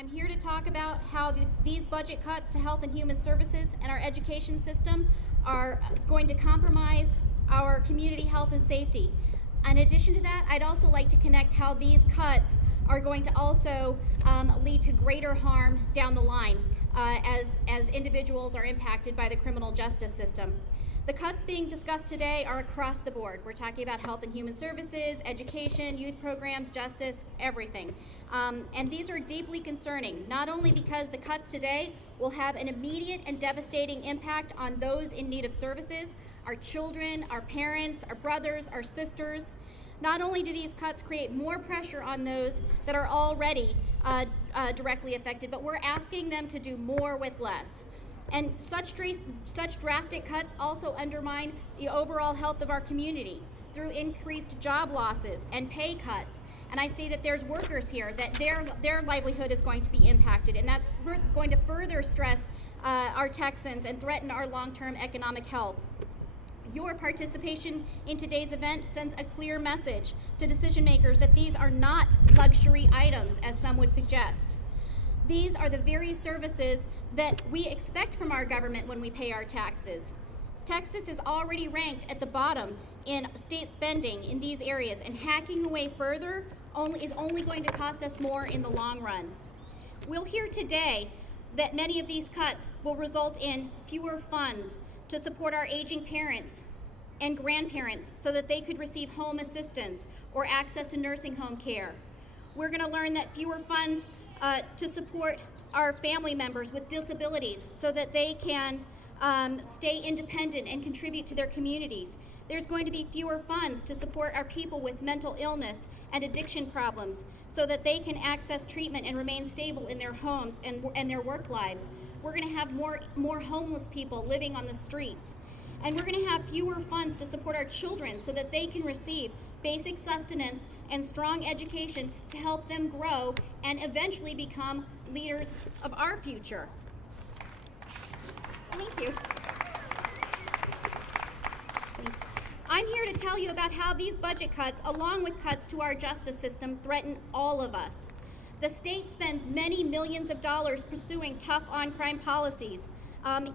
I'm here to talk about how these budget cuts to health and human services and our education system are going to compromise our community health and safety. In addition to that, I'd also like to connect how these cuts are going to also lead to greater harm down the line as individuals are impacted by the criminal justice system. The cuts being discussed today are across the board. We're talking about health and human services, education, youth programs, justice, everything. And these are deeply concerning, not only because the cuts today will have an immediate and devastating impact on those in need of services, our children, our parents, our brothers, our sisters. Not only do these cuts create more pressure on those that are already directly affected, but we're asking them to do more with less. And such drastic cuts also undermine the overall health of our community through increased job losses and pay cuts. And I see that there's workers here that their livelihood is going to be impacted, and that's going to further stress our Texans and threaten our long-term economic health. Your participation in today's event sends a clear message to decision makers that these are not luxury items, as some would suggest. These are the very services that we expect from our government when we pay our taxes. Texas is already ranked at the bottom in state spending in these areas, and hacking away further is only going to cost us more in the long run. We'll hear today that many of these cuts will result in fewer funds to support our aging parents and grandparents so that they could receive home assistance or access to nursing home care. We're going to learn that fewer funds to support our family members with disabilities so that they can stay independent and contribute to their communities. There's going to be fewer funds to support our people with mental illness and addiction problems so that they can access treatment and remain stable in their homes and their work lives. We're going to have more homeless people living on the streets. And we're going to have fewer funds to support our children so that they can receive basic sustenance and strong education to help them grow and eventually become leaders of our future. Thank you. I'm here to tell you about how these budget cuts, along with cuts to our justice system, threaten all of us. The state spends many millions of dollars pursuing tough on-crime policies.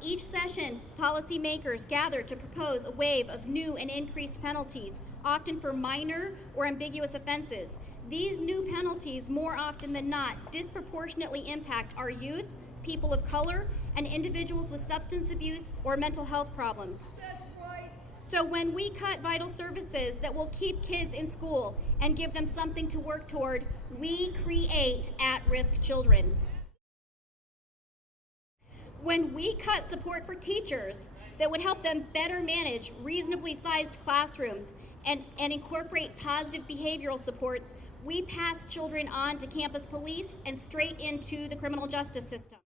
Each session, policymakers gather to propose a wave of new and increased penalties, often for minor or ambiguous offenses. These new penalties, more often than not, disproportionately impact our youth, people of color, and individuals with substance abuse or mental health problems. So when we cut vital services that will keep kids in school and give them something to work toward, we create at-risk children. When we cut support for teachers that would help them better manage reasonably sized classrooms and incorporate positive behavioral supports, we pass children on to campus police and straight into the criminal justice system.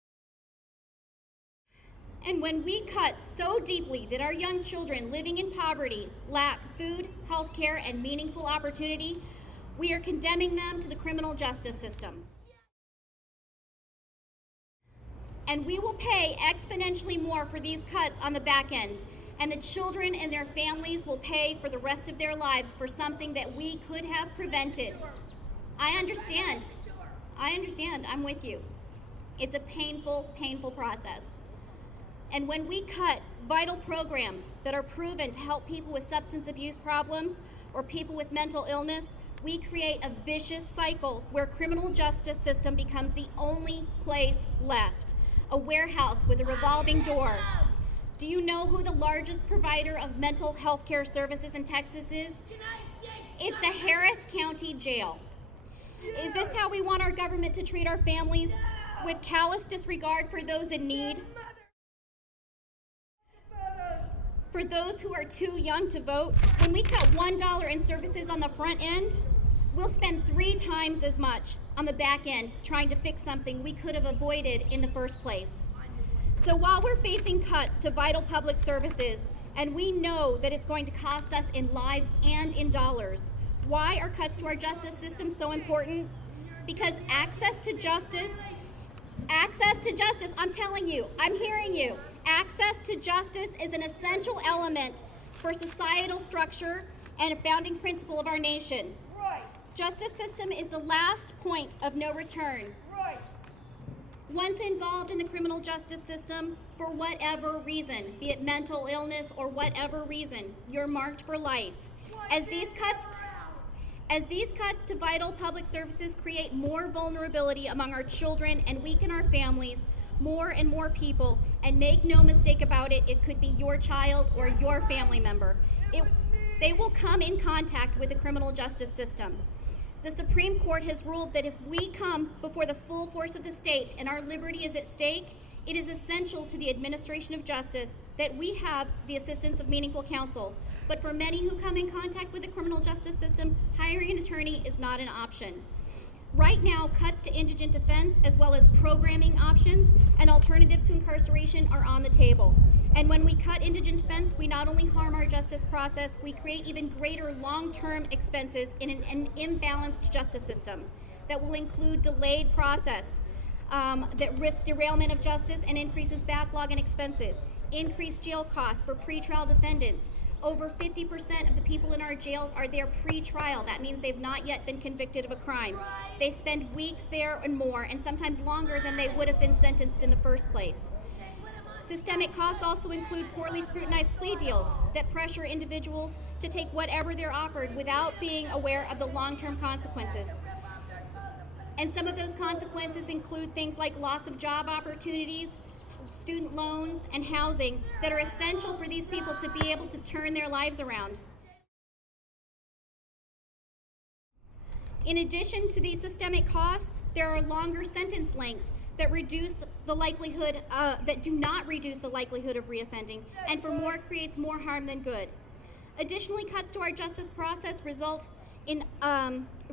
And when we cut so deeply that our young children living in poverty lack food, health care, and meaningful opportunity, we are condemning them to the criminal justice system. And we will pay exponentially more for these cuts on the back end. And the children and their families will pay for the rest of their lives for something that we could have prevented. I understand. I'm with you. It's a painful, painful process. And when we cut vital programs that are proven to help people with substance abuse problems or people with mental illness, we create a vicious cycle where criminal justice system becomes the only place left, a warehouse with a revolving door. Do you know who the largest provider of mental health care services in Texas is? It's the Harris County Jail. Is this how we want our government to treat our families? With callous disregard for those in need? For those who are too young to vote, when we cut $1 in services on the front end, we'll spend 3 times as much on the back end trying to fix something we could have avoided in the first place. So while we're facing cuts to vital public services, and we know that it's going to cost us in lives and in dollars, why are cuts to our justice system so important? Because access to justice, I'm telling you, I'm hearing you. Access to justice is an essential element for societal structure and a founding principle of our nation. Right. Justice system is the last point of no return. Right. Once involved in the criminal justice system, for whatever reason, be it mental illness or whatever reason, you're marked for life. As these cuts to vital public services create more vulnerability among our children and weaken our families, more and more people, and make no mistake about it, it could be your child or your family member. They will come in contact with the criminal justice system. The Supreme Court has ruled that if we come before the full force of the state and our liberty is at stake, it is essential to the administration of justice that we have the assistance of meaningful counsel. But for many who come in contact with the criminal justice system, hiring an attorney is not an option. Right now, cuts to indigent defense, as well as programming options and alternatives to incarceration, are on the table. And when we cut indigent defense, we not only harm our justice process, we create even greater long-term expenses in an imbalanced justice system that will include delayed process, that risk derailment of justice and increases backlog and expenses, increased jail costs for pretrial defendants. Over 50% of the people in our jails are there pre-trial. That means they've not yet been convicted of a crime. They spend weeks there and more, and sometimes longer than they would have been sentenced in the first place. Systemic costs also include poorly scrutinized plea deals that pressure individuals to take whatever they're offered without being aware of the long-term consequences. And some of those consequences include things like loss of job opportunities, student loans, and housing that are essential for these people to be able to turn their lives around. In addition to these systemic costs, there are longer sentence lengths that reduce the likelihood, that do not reduce the likelihood of reoffending, and for more creates more harm than good. Additionally, cuts to our justice process result in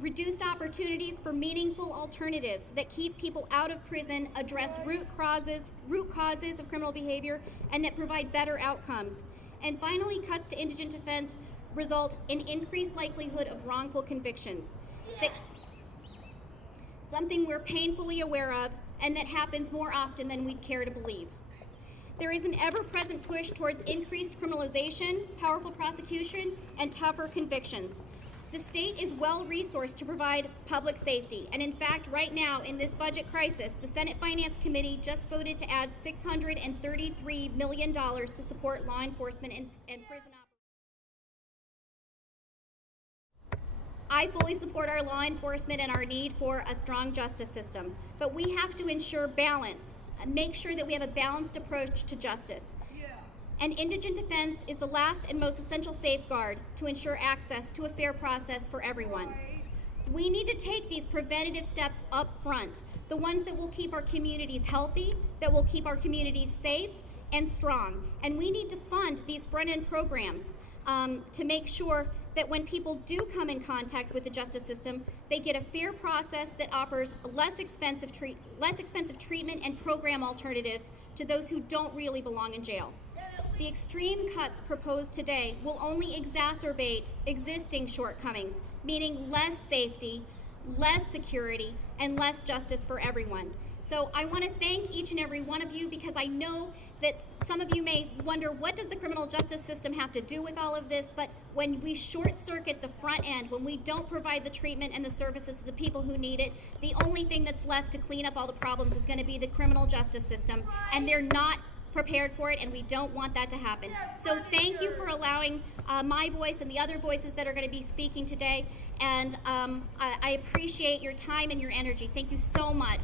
reduced opportunities for meaningful alternatives that keep people out of prison, address root causes of criminal behavior, and that provide better outcomes. And finally, cuts to indigent defense result in increased likelihood of wrongful convictions. Something we're painfully aware of, and that happens more often than we'd care to believe. There is an ever-present push towards increased criminalization, powerful prosecution, and tougher convictions. The state is well-resourced to provide public safety, and in fact, right now, in this budget crisis, the Senate Finance Committee just voted to add $633 million to support law enforcement and prison operations. I fully support our law enforcement and our need for a strong justice system, but we have to ensure balance and make sure that we have a balanced approach to justice. And indigent defense is the last and most essential safeguard to ensure access to a fair process for everyone. We need to take these preventative steps up front, the ones that will keep our communities healthy, that will keep our communities safe and strong. And we need to fund these front-end programs to make sure that when people do come in contact with the justice system, they get a fair process that offers less expensive treatment and program alternatives to those who don't really belong in jail. The extreme cuts proposed today will only exacerbate existing shortcomings, meaning less safety, less security, and less justice for everyone. So I want to thank each and every one of you, because I know that some of you may wonder, what does the criminal justice system have to do with all of this? But when we short circuit the front end, when we don't provide the treatment and the services to the people who need it, the only thing that's left to clean up all the problems is going to be the criminal justice system, and they're not prepared for it, and we don't want that to happen. So thank you for allowing my voice and the other voices that are going to be speaking today, and I appreciate your time and your energy. Thank you so much.